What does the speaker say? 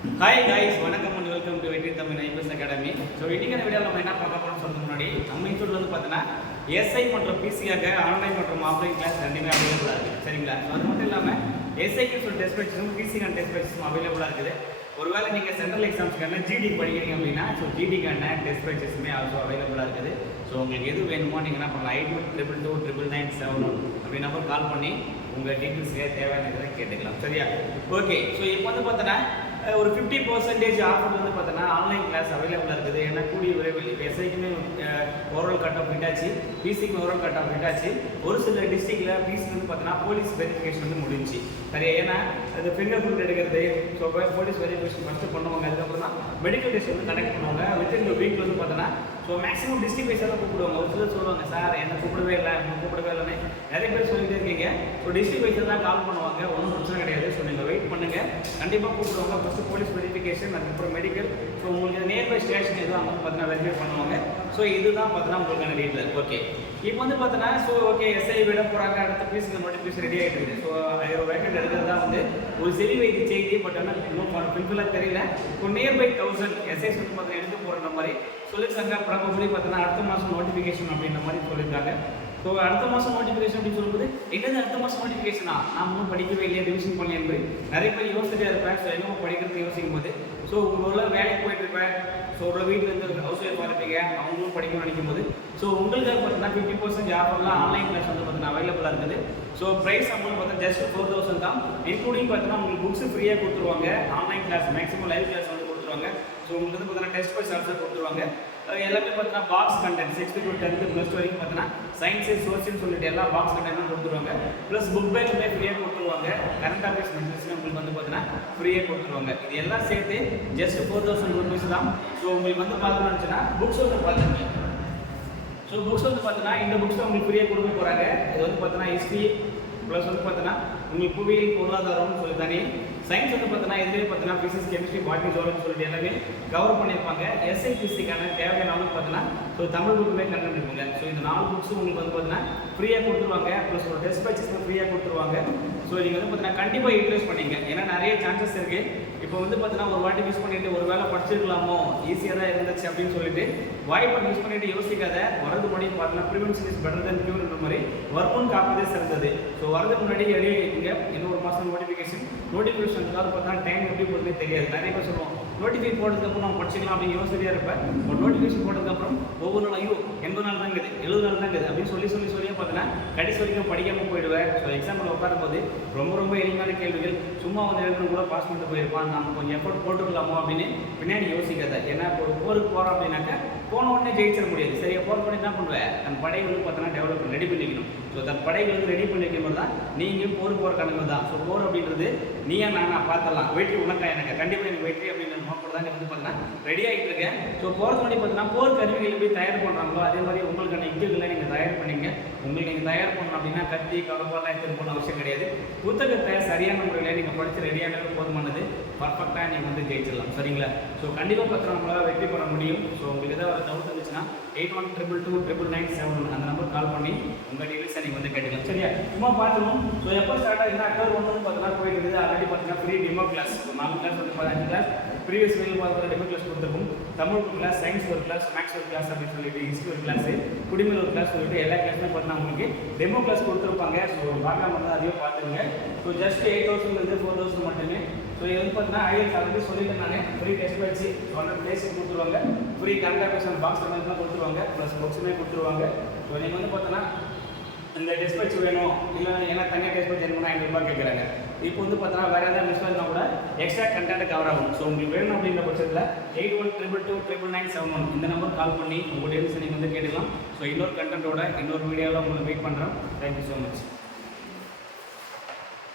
Hi guys வணக்கம் and welcome to Vetri Tamil IPS academy so இன்றைக்கான video நம்ம என்ன பார்க்க போகிறோம்னு சொல்றது முன்னாடி நம்ம இன்ஸ்டியூட் வந்து பார்த்தீங்கன்னா எஸ்ஐ மற்றும் பிசியாக ஆன்லைன் மற்றும் ஆஃப்லைன் கிளாஸ் ரெண்டுமே அவைலபிளாக இருக்குது சரிங்களா? ஸோ அது மட்டும் இல்லாமல் எஸ்ஐக்கு சொல்லி டெஸ்ட் பேச்சும் பிசிகான டெஸ்ட் பேச்சும் அவைலபிளாக இருக்குது. ஒருவேளை நீங்கள் சென்ட்ரல் எக்ஸாம்ஸ்க்கான ஜிடி படிக்கிறீங்க அப்படின்னா ஸோ ஜிடிக்கான டெஸ்ட் பேச்சஸுமே ஆல்சோ அவைலபிளாக இருக்குது. ஸோ உங்களுக்கு எது வேணுமோ நீங்கள் என்ன பண்ணலாம் eight triple two triple nine seven one அப்படி நம்பர் கால் பண்ணி உங்கள் டீட்டெயில்ஸ்க்கு தேவையானதை கேட்டுக்கலாம். சரியா? ஓகே ஸோ இப்போ வந்து பார்த்தோன்னா ஒரு ஃபிஃப்டி பர்சன்டேஜ் ஆஃபர் வந்து பார்த்தோன்னா ஆன்லைன் கிளாஸ் அவைலபிளாக இருக்குது. ஏன்னா கூடிய விரைவில் இப்போ எஸ்ஐக்குமே ஓரல் கட் ஆஃப் விட்டாச்சு. பிசிக்கு ஓரல் கட் ஆஃப் விட்டாச்சு. ஒரு சில டிஸ்ட்ரிக்டில் பிசி வந்து பார்த்தோன்னா போலீஸ் வெரிஃபிகேஷன் வந்து முடிஞ்சு சரியா ஏன்னா அது ஃபிங்கர் பிரிண்ட் எடுக்கிறது ஸோ போலீஸ் வெரிஃபிகேஷன் ஃபஸ்ட்டு பண்ணுவாங்க. அதுக்கப்புறம் தான் மெடிக்கல் டெஸ்ட் வந்து கனெக்ட் பண்ணுவாங்க. வித்தின் இந்த வீக் வந்து பார்த்தோன்னா ஸோ மேக்ஸிமம் டிஸ்ட்ரிக் வைஸாக தான் கூப்பிடுவாங்க. ஒரு சிலர் சொல்லுவாங்க சார் என்ன கூப்பிடவே இல்லை என்ன கூப்பிடவே இல்லைன்னு. நிறைய பேர் சொல்லிகிட்டே இருக்கீங்க. ஸோ டிஸ்ட்ரிக் வைஸாக தான் கால் பண்ணுவாங்க. ஒன்றும் பிரச்சனை கிடையாது. ஸோ நீங்கள் கண்டிப்பாக கூப்பிடுவாங்க. ஃபஸ்ட்டு போலீஸ் வெரிஃபிகேஷன் அதுக்கப்புறம் மெடிக்கல் ஸோ உங்களுக்கு நியர்பை ஸ்டேஷன் எதுவும் அவங்க வந்து பார்த்தீங்கன்னா வெரிஃபை பண்ணுவாங்க. ஸோ இதுதான் பார்த்தீங்கன்னா உங்களுக்கான டீட்டெயில் ஓகே இப்போ வந்து பார்த்தீங்கன்னா ஸோ ஓகே எஸ்ஐ விட போகிறாங்க அடுத்த பீஸ் நோட்டிஃபிகேஷன் ரெடி ஆகிட்டு இருக்குது ஸோ ஆயிரம் வேக்கண்ட் எடுக்கிறது தான் வந்து ஒரு செவி வைத்து செய்தி பட் ஆனால் இன்னும் பிம்பிளாக தெரியல. இப்போ நியர்பை தௌசண்ட் எஸ்ஐ வந்து பார்த்தீங்கன்னா எடுத்து போகிற மாதிரி சொல்லியிருக்காங்க. ப்ராபப்ளி பார்த்தீங்கன்னா அடுத்த மாதம் நோட்டிஃபிகேஷன் அப்படின்ற மாதிரி சொல்லியிருக்காங்க. ஸோ அடுத்த மாதம் நோட்டிஃபிகேஷன் அப்படின்னு சொல்லும்போது என்னது அடுத்த மாதம் நோட்டிஃபிகேஷனா நான் ஒன்றும் படிக்கவே இல்லையா? ரிவிஷன் பண்ணல என்று நிறைய பேர் யோசிச்சுட்டே இருப்பேன் ஸோ என்ன படிக்கிறது யோசிக்கும் போது. ஸோ உங்களோட வேலைக்கு போயிட்டு இருப்பேன் ஸோ ஒரு வீட்டில் இருந்து ஹவுஸ் ஒய்ஃபாக இருப்பீங்க அவங்களும் படிக்கணும்னு நினைக்கும் போது. ஸோ உங்களுக்கு பார்த்தீங்கன்னா ஃபிஃப்டி பர்சன்ட் ஆஃபர்லாம் ஆன்லைன் கிளாஸ் வந்து பார்த்தீங்கன்னா அவைலபிளாக இருக்குது. ஸோ ப்ரைஸ் அமௌண்ட் பார்த்தீங்கன்னா ஜஸ்ட் ஃபோர் தௌசண்ட் தான். இன்க்ளூடிங் பார்த்தீங்கன்னா உங்களுக்கு புக்ஸ் ஃப்ரீயாக கொடுத்துருவாங்க. Online class maximum live class வந்து கொடுத்துருவாங்க. ஸோ உங்களுக்கு வந்து பார்த்தீங்கன்னா டெஸ்ட் வைஸ் ஆன்சர் கொடுத்துருவாங்க. எல்லாமே பார்த்தீங்கன்னா box content sixth to tenth plus வரைக்கும் பார்த்தீங்கன்னா சயின்ஸு சோசியல் சொல்லிட்டு எல்லா பாக்ஸ் கண்டென்ட்டும் கொடுத்துருவாங்க. ப்ளஸ் புக் பேக்குமே ஃப்ரீயாக கொடுத்துருவாங்க. கரண்ட் அஃபேர்ஸ் மெட்டீரியல்ஸ் உங்களுக்கு வந்து பார்த்தீங்கன்னா ஃப்ரீயாக கொடுத்துருவாங்க. இது எல்லாம் சேர்த்து ஜஸ்ட் ஃபோர் தௌசண்ட் ருபீஸ் தான். ஸோ உங்களுக்கு வந்து பார்க்கணும்னு புக்ஸ் வந்து பார்த்துங்க ஸோ புக்ஸ் வந்து பார்த்தீங்கன்னா இந்த புக்ஸ் உங்களுக்கு ஃப்ரீயாக கொடுக்க போகிறாங்க இது வந்து பார்த்தீங்கன்னா ஹிஸ்ட்ரி ப்ளஸ் வந்து பார்த்தீங்கன்னா உங்களுக்கு புவியியல் பொருளாதாரம்னு சொல்லி தனி சயின்ஸ் வந்து பார்த்தீங்கன்னா இதுலேயே பார்த்தீங்கன்னா பிசிக்ஸ் கெமிஸ்ட்ரி பாட்னி ஜோலன்னு சொல்லிட்டு எல்லாமே கவர் பண்ணியிருப்பாங்க. எஸ்ஐபிசிக்கான தேவையான அளவுக்கு பார்த்தீங்கன்னா ஸோ தமிழ் புக்குமே கண்டென்ட் இருக்குங்க ஸோ இந்த நாலு புக்ஸும் உங்களுக்கு வந்து பார்த்தீங்கன்னா ஃப்ரீயாக கொடுத்துருவாங்க. ப்ளஸ் ஒரு டெஸ்ட் பேச்சஸ் ஃப்ரீயாக கொடுத்துருவாங்க. ஸோ நீங்கள் வந்து பார்த்தீங்கன்னா கண்டிப்பாக யூட்டிலைஸ் பண்ணிங்க. ஏன்னா நிறைய சான்சஸ் இருக்குது இப்போ வந்து பார்த்தீங்கன்னா ஒரு வாட்டி மிஸ் பண்ணிட்டு ஒரு வேளை படிச்சிருக்கலாமோ? ஈஸியாக தான் இருந்துச்சு அப்படின்னு சொல்லிட்டு வாய்ப்பை மிஸ் பண்ணிட்டு யோசிக்காத வரது முன்னாடி பார்த்தீங்கன்னா ப்ரிவென்ஷன் இஸ் பெட்டர் தென் கியூர்ன்ற மாதிரி. ஒர்க்கும் காப்பதே சிறந்தது. ஸோ வரதுக்கு முன்னாடி எழுதி வைக்கிங்க இன்னொரு மாதம் நோட்டிஃபிகேஷன் நோட்டிஃபிகேஷன் பார்த்தா டைம் எப்படி போகிறதுனே தெரியாது. நிறைய பேர் சொல்லுவோம் நோட்டிஃபை போட்டதுக்கப்புறம் நம்ம படிச்சிக்கலாம் அப்படின்னு யோசனையாக இருப்பேன். இப்போ நோட்டிஃபிகேஷன் போட்டதுக்கப்புறம் ஒவ்வொரு நாள் ஐயோ எண்பது நாள் தான் இருக்குது எழுபது நாள் தான் இருக்குது அப்படின்னு சொல்லி சொல்லி சொல்லியே பார்த்தீங்கன்னா கடைசி வரைக்கும் படிக்காமல் போயிடுவேன். ஸோ எக்ஸாம்பிள் உட்காரும்போது ரொம்ப ரொம்ப எளிமையான கேள்விகள். சும்மா வந்து எழுதணும் கூட பாஸ் பண்ணிட்டு போயிருப்பான். நம்ம கொஞ்சம் எஃபர்ட் போட்டுக்கலாமோ அப்படின்னு பின்னாடி யோசிக்காத. ஏன்னா இப்போ ஒரு போருக்கு போகிறோம் அப்படின்னாக்கா போன உடனே ஜெயிச்சிட முடியாது. சரியா போர் பண்ணி என்ன பண்ணுவேன்? தன் படை வந்து பார்த்தோன்னா டெவலப் ரெடி பண்ணிக்கணும் ஸோ தன் படைகள் வந்து ரெடி பண்ணி வைக்கும் தான் நீங்கள் போர் போகிற கணக்கு தான். ஸோ போர் அப்படின்றது நீயா நானா பார்த்தலாம் வெற்றி உனக்கா எனக்கு. கண்டிப்பாக எனக்கு வெற்றி அப்படின்னு நோக்கம் தான் இது வந்து பார்த்தீங்கன்னா ரெடி ஆகிட்டு இருக்கேன் ஸோ போகிறது முன்னாடி பார்த்தீங்கன்னா போர் கருவிகள் எப்படி தயார் பண்ணுறாங்களோ அதே மாதிரி உங்களுக்கான யுக்திகளை நீங்கள் தயார் பண்ணிங்க. உங்களுக்கு நீங்கள் தயார் பண்ணணும் அப்படின்னா கத்தி கடப்பாலாம் எடுத்துகிட்டு போன அவசியம் கிடையாது. புத்தகத்தை சரியான முறையில் நீங்கள் படித்து ரெடியானது போதுமானது பர்ஃபெக்டாக நீங்கள் வந்து ஜெயிச்சிடலாம். சரிங்களா? ஸோ கண்டிப்பாக பார்த்தா நம்மளால் வெற்றி பண்ண முடியும். ஸோ உங்களுக்கு ஏதாவது ஒரு டவுட் இருந்துச்சுன்னா eight one triple two triple nine seven அந்த நம்பர் கால் பண்ணி உங்கள் டீட்டெயில்ஸை நீங்கள் வந்து கேட்டுக்கலாம். சும்மா பார்த்துருவோம் ஸோ எப்போ ஸ்டார்ட் என்ன அக்டோபர் ஒன்று பார்த்தீங்கன்னா போயிட்டு இருக்குது. ஆல்ரெடி பார்த்தீங்கன்னா ஃப்ரீ டெமோ கிளாஸ் ஒரு நாலு கிளாஸ் வந்து பதினஞ்சு கிளாஸ் ப்ரீவியஸ் வீடியோ பார்த்து டெமோ கிளாஸ் கொடுத்துருக்கும். தமிழ் ஒரு கிளாஸ் சயின்ஸ் ஒரு கிளாஸ் மேக்ஸ் ஒரு கிளாஸ் அப்படின்னு சொல்லிட்டு ஹிஸ்ட்ரி ஒரு கிளாஸ் குடிமையில் ஒரு கிளாஸ் சொல்லிட்டு எல்லா கிளாஸுமே பார்த்தீங்கன்னா உங்களுக்கு டெமோ கிளாஸ் கொடுத்துருப்பாங்க. ஸோ பார்க்காம இருந்தால் அதிகம் பார்த்துருங்க ஸோ ஜஸ்ட் எயிட் தௌசண்ட்லேருந்து ஃபோர் தௌசண்ட் மட்டுமே. ஸோ இது வந்து பார்த்தீங்கன்னா ஐஎல்ஸ் ஆல்ரெடி சொல்லிட்டேன் நான். ஃப்ரீ டெஸ்ட் வச்சு ஹண்ட்ரட் பிளேஸ் கொடுத்துருவாங்க. ஃப்ரீ கரண்ட் அஃபேர்ஸ் பாக்ஸ் தான் கொடுத்துருவாங்க. ப்ளஸ் புக்ஸுமே கொடுத்துருவாங்க. ஸோ நீங்கள் வந்து பார்த்தோன்னா இந்த டெஸ்ட் வேணும் இல்லை ஏன்னா தனியாக டெஸ்ட் வச்சு வேணும்னா ஐநூறு ரூபாய் கேட்குறாங்க இப்போ வந்து பார்த்தோன்னா வேறு ஏதாவது மிஸ் பண்ணால் கூட எக்ஸ்ட்ரா கண்டென்ட் கவர் ஆகும். ஸோ உங்களுக்கு வேணும் அப்படின்ற பட்சத்தில் eight one triple two triple nine seven one இந்த நம்பர் கால் பண்ணி உங்கள் டெலிவரி நீங்கள் வந்து கேட்டுக்கலாம். ஸோ இன்னொரு கண்டென்ட்டோட இன்னொரு வீடியோவில் உங்களுக்கு வெயிட் பண்ணுறோம் தேங்க்யூ ஸோ மச்